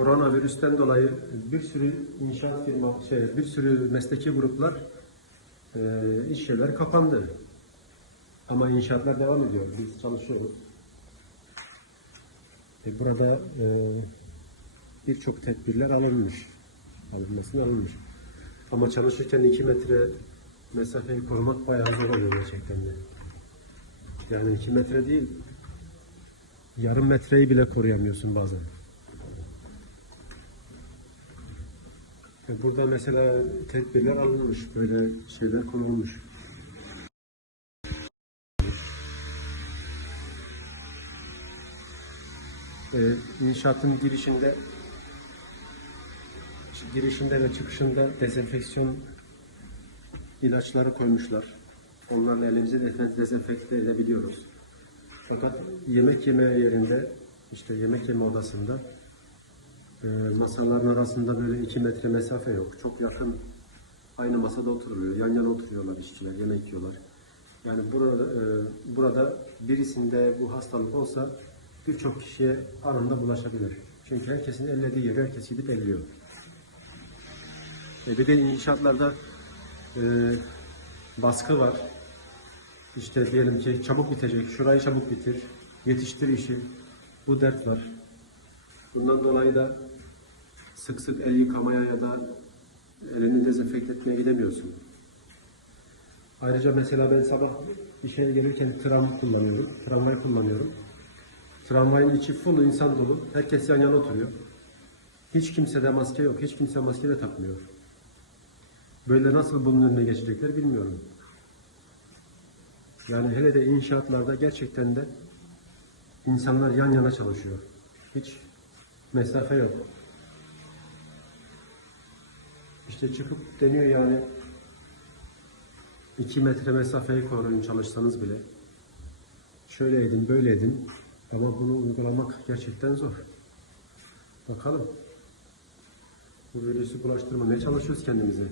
koronavirüsten dolayı bir sürü inşaat firma, şey, bir sürü mesleki gruplar e, iş yerleri kapandı. Ama inşaatlar devam ediyor. Biz çalışıyoruz. E, burada e, birçok tedbirler alınmış. Alınmasını alınmış. Ama çalışırken 2 metre mesafeyi korumak bayağı zor oluyor gerçekten de. Yani 2 metre değil, yarım metreyi bile koruyamıyorsun bazen. Burada mesela tedbirler alınmış, böyle şeyler konulmuş. E, inşaatın girişinde girişinde ve çıkışında dezenfeksiyon ilaçları koymuşlar. Onlarla elimizi dezen- dezenfekte edebiliyoruz. Fakat yemek yeme yerinde, işte yemek yeme odasında e, masaların arasında böyle iki metre mesafe yok. Çok yakın aynı masada oturuluyor. Yan yana oturuyorlar işçiler, yemek yiyorlar. Yani burada, e, burada birisinde bu hastalık olsa birçok kişiye anında bulaşabilir. Çünkü herkesin ellediği yeri herkes gidip elliyor. E bir de inşaatlarda e, baskı var. İşte diyelim ki çabuk bitecek, şurayı çabuk bitir, yetiştir işi. Bu dert var. Bundan dolayı da sık sık el yıkamaya ya da elini dezenfekte etmeye gidemiyorsun. Ayrıca mesela ben sabah işe gelirken tram kullanıyorum, tramvay kullanıyorum. Tramvayın içi full insan dolu, herkes yan yana oturuyor. Hiç kimsede maske yok, hiç kimse maske de takmıyor. Böyle nasıl bunun önüne geçecekler bilmiyorum. Yani hele de inşaatlarda gerçekten de insanlar yan yana çalışıyor. Hiç mesafe yok. İşte çıkıp deniyor yani 2 metre mesafeyi koruyun çalışsanız bile. Şöyle edin, böyle edin. Ama bunu uygulamak gerçekten zor. Bakalım. Bu virüsü bulaştırmamaya çalışıyoruz kendimize.